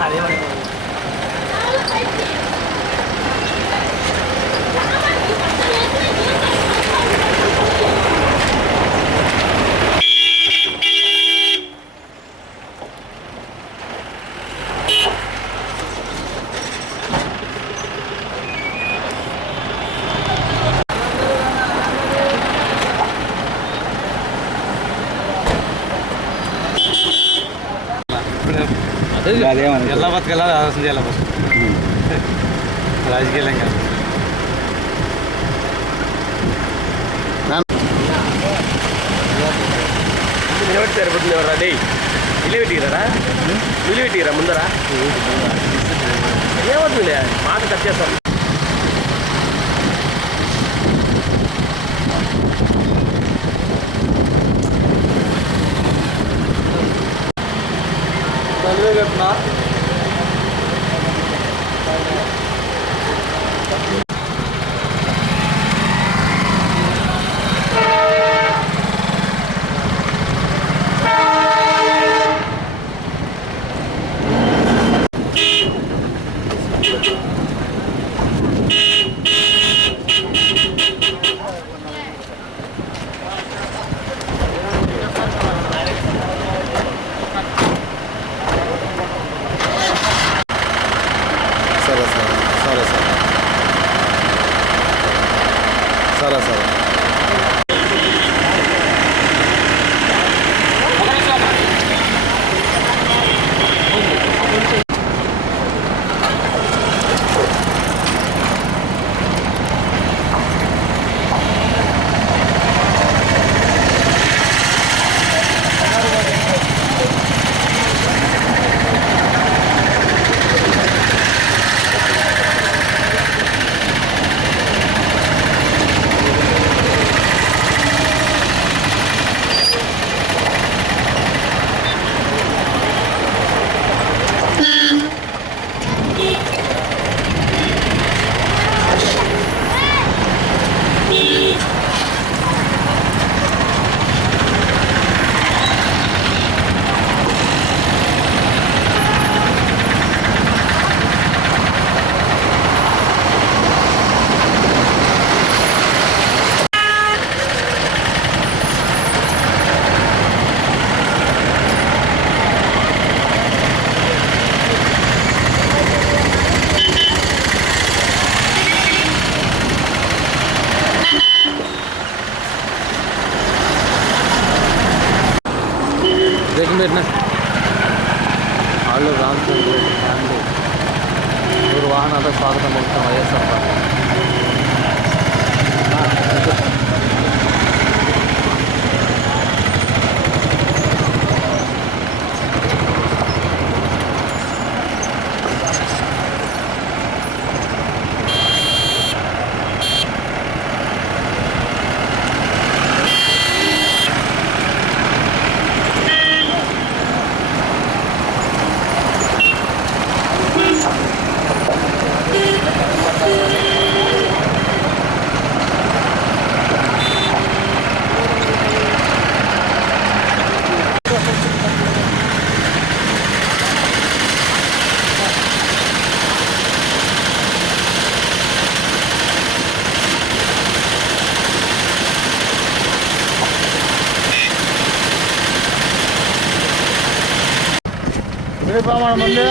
అదే ఎలా బతకాల ఆలోచన చేయాలి ఫస్ట్ రాజకీయాలు కాదు నిలబెట్టి సరిపోతుంది ఎవరా డే ఇల్లు పెట్టిరా ఇల్లు పెట్టిరా ముందరా ఏమవుతుంది మాట కట్ చేస్తాం కట్టినా సరే పెట్టిన ఆళ్ళు రామచంద్ర రెడ్డి ఫ్యామిలీ 3 వాహనాలకు స్వాగతం పలుకుతాం వైఎస్ఆర్ పార్టీ. ముందు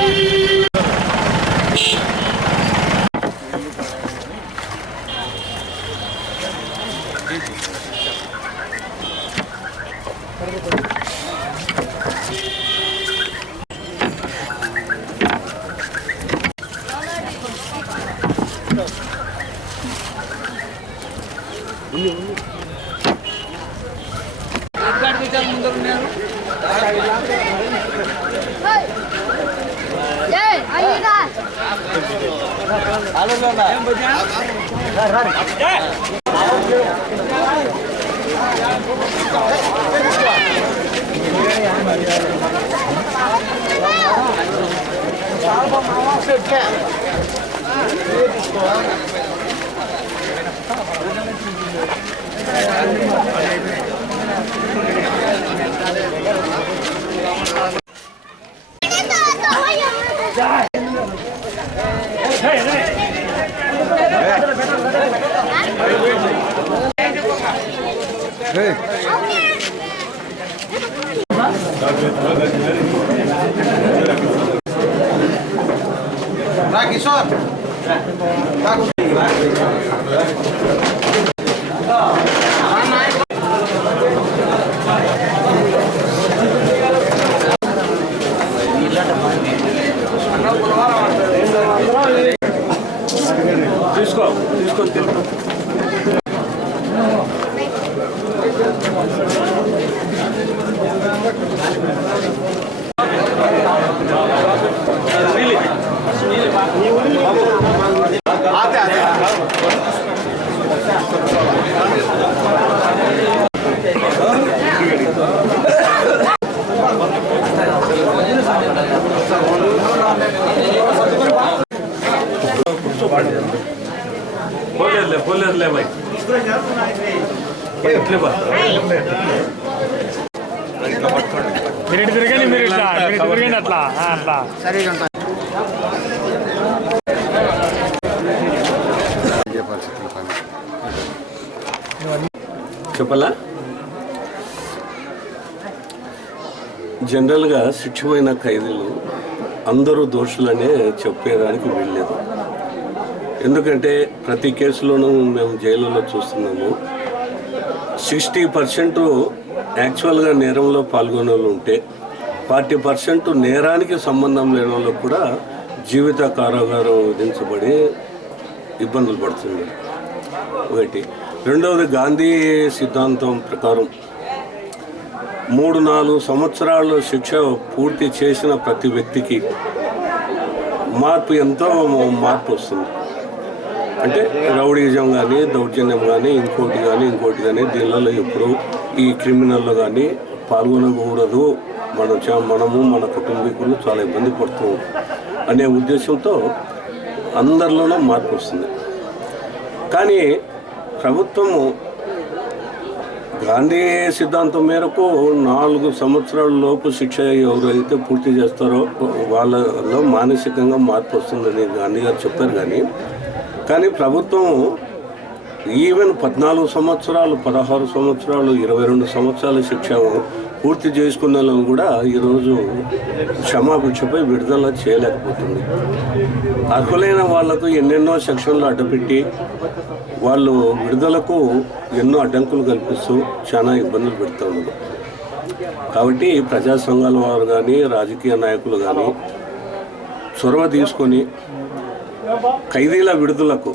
కిషోర్ తీసుకొని తిరుగు. बोलेरले भाई इतने बात మీరు తిరగండి మీరు తిరగండి అట్లా అట్లా చెప్పాలా? జనరల్గా శిక్షమైన ఖైదీలు అందరూ దోషులనే చెప్పేదానికి వీల్లేదు. ఎందుకంటే ప్రతి కేసులోనూ మేము జైలులో చూస్తున్నాము 60% యాక్చువల్గా నేరంలో పాల్గొనే వాళ్ళు ఉంటే 40% నేరానికి సంబంధం లేని వాళ్ళకు కూడా జీవిత కారాగారం విధించబడి ఇబ్బందులు పడుతుంది. ఒకటి. రెండవది, గాంధీ సిద్ధాంతం ప్రకారం 3-4 సంవత్సరాలు శిక్ష పూర్తి చేసిన ప్రతి వ్యక్తికి ఎంతో మార్పు వస్తుంది. అంటే రౌడీజం కానీ, దౌర్జన్యం కానీ, ఇంకోటి కానీ దీనిలో ఎప్పుడు ఈ క్రిమినల్లో కానీ పాల్గొనకూడదు, మనము మన కుటుంబీకులు చాలా ఇబ్బంది పడుతూ అనే ఉద్దేశంతో అందరిలోనూ మార్పు వస్తుంది. కానీ ప్రభుత్వము గాంధీ సిద్ధాంతం మేరకు 4 సంవత్సరాల లోపు శిక్ష ఎవరైతే పూర్తి చేస్తారో వాళ్ళలో మానసికంగా మార్పు వస్తుందని గాంధీ గారు చెప్పారు. కానీ ప్రభుత్వం ఈవెన్ 14 సంవత్సరాలు, 16 సంవత్సరాలు, 22 సంవత్సరాల శిక్ష పూర్తి చేసుకున్న వాళ్ళని కూడా ఈరోజు క్షమాభిక్షపై విడుదల చేయలేకపోతుంది. అర్హులైన వాళ్లకు ఎన్నెన్నో సెక్షన్లు అడ్డుపెట్టి వాళ్ళు విడుదలకు ఎన్నో అడ్డంకులు కల్పిస్తూ చాలా ఇబ్బందులు పెడుతూ ఉన్నారు. కాబట్టి ప్రజా సంఘాల వారు కానీ, రాజకీయ నాయకులు కానీ చొరవ తీసుకొని ఖైదీల విడుదలకు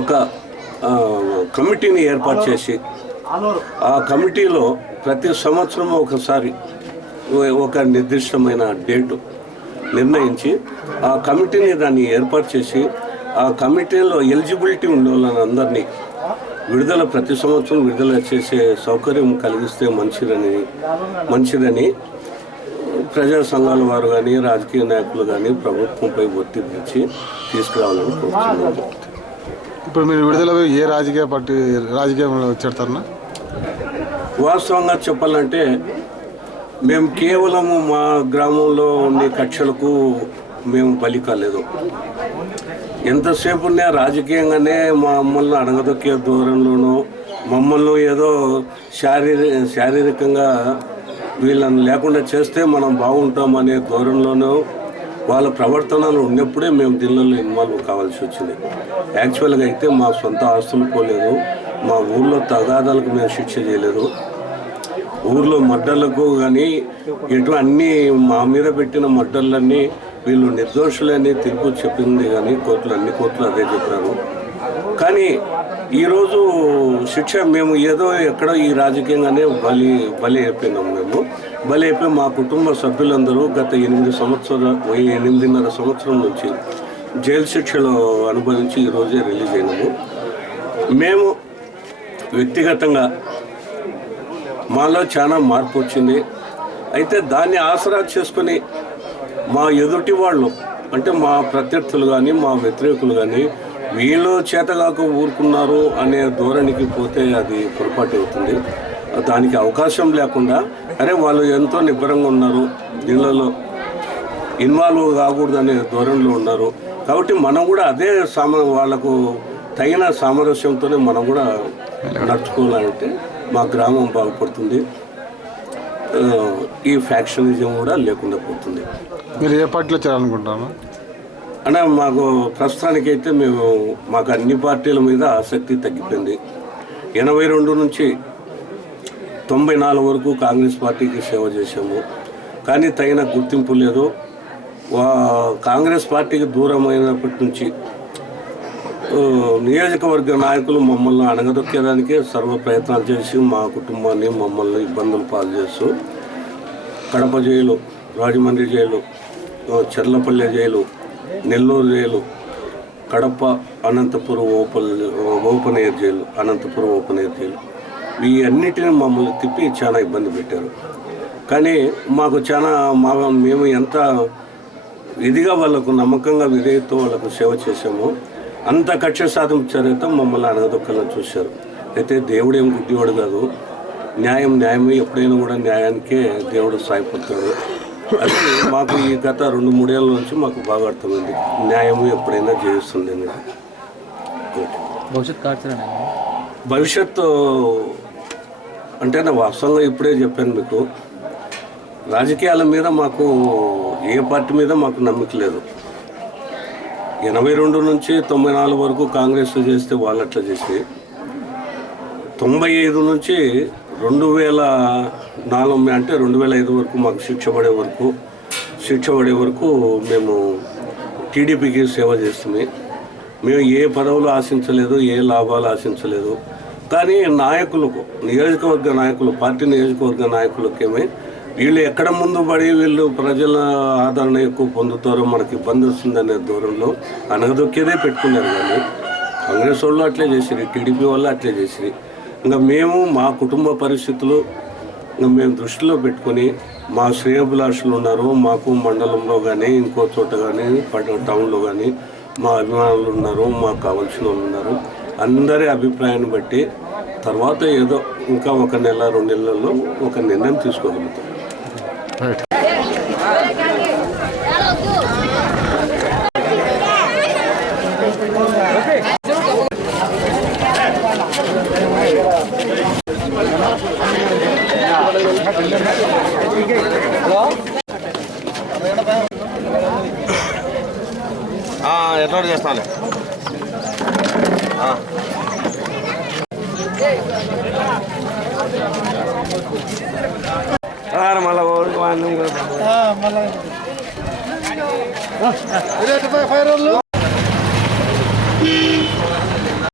ఒక కమిటీని ఏర్పాటు చేసి ఆ కమిటీలో ప్రతి సంవత్సరం ఒకసారి ఒక నిర్దిష్టమైన డేటు నిర్ణయించి ఆ కమిటీని దాన్ని ఏర్పాటు చేసి ఆ కమిటీలో ఎలిజిబిలిటీ ఉన్న వాళ్ళని అందరినీ ప్రతి సంవత్సరం విడుదల చేసే సౌకర్యం కలిగిస్తే మంచిదని ప్రజా సంఘాల వారు కానీ, రాజకీయ నాయకులు కానీ ప్రభుత్వంపై ఒత్తిడి తెచ్చి తీసుకురావాలని కోరుతున్నాను. ఇప్పుడు మీరు విడుదల ఏ రాజకీయంలో చేస్తారన్నా? వాస్తవంగా చెప్పాలంటే మేము కేవలము మా గ్రామంలో ఉండే కక్షలకు మేము బలి కాలేదు. ఎంతసేపు రాజకీయంగానే మమ్మల్ని అడగదొక్కే దూరంలోనూ మమ్మల్ని ఏదో శారీరకంగా వీళ్ళని లేకుండా చేస్తే మనం బాగుంటామనే దూరంలోనూ వాళ్ళ ప్రవర్తనలు ఉన్నప్పుడే మేము దీనిలో ఇన్వాల్వ్ కావాల్సి వచ్చింది. యాక్చువల్గా అయితే మా సొంత ఆస్తులు పోలేదు, మా ఊళ్ళో తగాదాలకు మేము శిక్ష చేయలేదు, ఊర్లో మర్డర్లకు కానీ అన్నీ మా మీద పెట్టిన మర్డర్లన్నీ వీళ్ళు నిర్దోషులని తీర్పు చెప్పింది. కానీ అన్ని కోర్టులు అదే చెప్పారు. కానీ ఈరోజు శిక్ష మేము ఏదో ఎక్కడో ఈ రాజకీయంగానే బలి అయిపోయినాము. మేము బలి అయిపోయి మా కుటుంబ సభ్యులందరూ గత 8.5 సంవత్సరం నుంచి జైలు శిక్షలు అనుభవించి ఈరోజే రిలీజ్ అయినాము. మేము వ్యక్తిగతంగా మాలో చాలా మార్పు వచ్చింది. అయితే దాన్ని ఆసరా చేసుకొని మా ఎదుటి వాళ్ళు అంటే మా ప్రత్యర్థులు కానీ, మా వ్యతిరేకులు కానీ వీళ్ళు చేతగాక ఊరుకున్నారు అనే ధోరణికి పోతే అది పొరపాటు అవుతుంది. దానికి అవకాశం లేకుండా వాళ్ళు ఎంతో నిబ్బరంగా ఉన్నారు, దీనిలో ఇన్వాల్వ్ కాకూడదు అనే ధోరణిలో ఉన్నారు. కాబట్టి మనం కూడా అదే వాళ్ళకు తగిన సామరస్యంతోనే మనం కూడా నడుచుకోవాలంటే మా గ్రామం బాగుపడుతుంది. ఈ ఫ్యాక్షనిజం కూడా లేకుండా పోతుంది. మీరు ఏ పార్టీలో చేరాలనుకుంటున్నారు? అంటే మాకు ప్రస్తుతానికైతే మాకు అన్ని పార్టీల మీద ఆసక్తి తగ్గిపోయింది. 82 నుంచి 94 వరకు కాంగ్రెస్ పార్టీకి సేవ చేశాము, కానీ తగిన గుర్తింపు లేదు. కాంగ్రెస్ పార్టీకి దూరమైనప్పటి నుంచి నియోజకవర్గ నాయకులు మమ్మల్ని అణగదొక్కేదానికి సర్వ ప్రయత్నాలు చేసి మా కుటుంబాన్ని మమ్మల్ని ఇబ్బందులు పాలు చేస్తూ Kadapa jail, Rajahmundry jail, Cherlapalli jail, Nellore jail, Kadapa Anantapur open air jail, Anantapur open air jail, ఈ అన్నిటిని మమ్మల్ని తిప్పి చాలా ఇబ్బంది పెట్టారు. కానీ మాకు చాలా మేము ఎంత ఇదిగా వాళ్ళకు నమ్మకంగా విధేయతో వాళ్ళకు సేవ చేసామో అంత కక్ష సాధింపు చర్యతో మమ్మల్ని అణగదొక్కాలని చూశారు. అయితే దేవుడు ఏం గుడ్డివాడు కాదు, న్యాయమే. ఎప్పుడైనా కూడా న్యాయానికే దేవుడు సాయపడతాడు. అది మాకు ఈ గత 2-3 ఏళ్ళ నుంచి మాకు బాగా అర్థమైంది. న్యాయం ఎప్పుడైనా జయిస్తుంది అనేది. భవిష్యత్తు అంటే నా వాస్తవంగా ఇప్పుడే చెప్పాను మీకు, రాజకీయాల మీద మాకు ఏ పార్టీ మీద మాకు నమ్మకం లేదు. 82 నుంచి 94 వరకు కాంగ్రెస్ చేస్తే వాళ్ళు అట్లా చేసి 95 నుంచి 2004 అంటే 2005 వరకు మాకు శిక్ష పడే వరకు మేము టీడీపీకి సేవ చేస్తుంది. మేము ఏ పదవులు ఆశించలేదు, ఏ లాభాలు ఆశించలేదు. కానీ నాయకులకు, నియోజకవర్గ నాయకులు, పార్టీ నియోజకవర్గ నాయకులకేమే వీళ్ళు ఎక్కడ ముందు పడి వీళ్ళు ప్రజల ఆదరణ ఎక్కువ పొందుతారో మనకి ఇబ్బంది వస్తుందనే దూరంలో అనగదొక్కేదే పెట్టుకున్నారు. కానీ కాంగ్రెస్ వాళ్ళు అట్లే చేసిరి, టీడీపీ వాళ్ళు అట్లే చేసిరి. ఇంకా మేము మా కుటుంబ పరిస్థితులు మేము దృష్టిలో పెట్టుకొని మా శ్రేయోభిలాషులు ఉన్నారు, మాకు మండలంలో కానీ ఇంకో చోట కానీ టౌన్లో కానీ మా అభిమానులు ఉన్నారు, మాకు కావాల్సిన వాళ్ళు ఉన్నారు. అందరి అభిప్రాయాన్ని బట్టి తర్వాత ఏదో ఇంకా 1 నెల 2 నెలల్లో ఒక నిర్ణయం తీసుకోగలుగుతాం. ఎట్లా చేస్తాను మళ్ళీ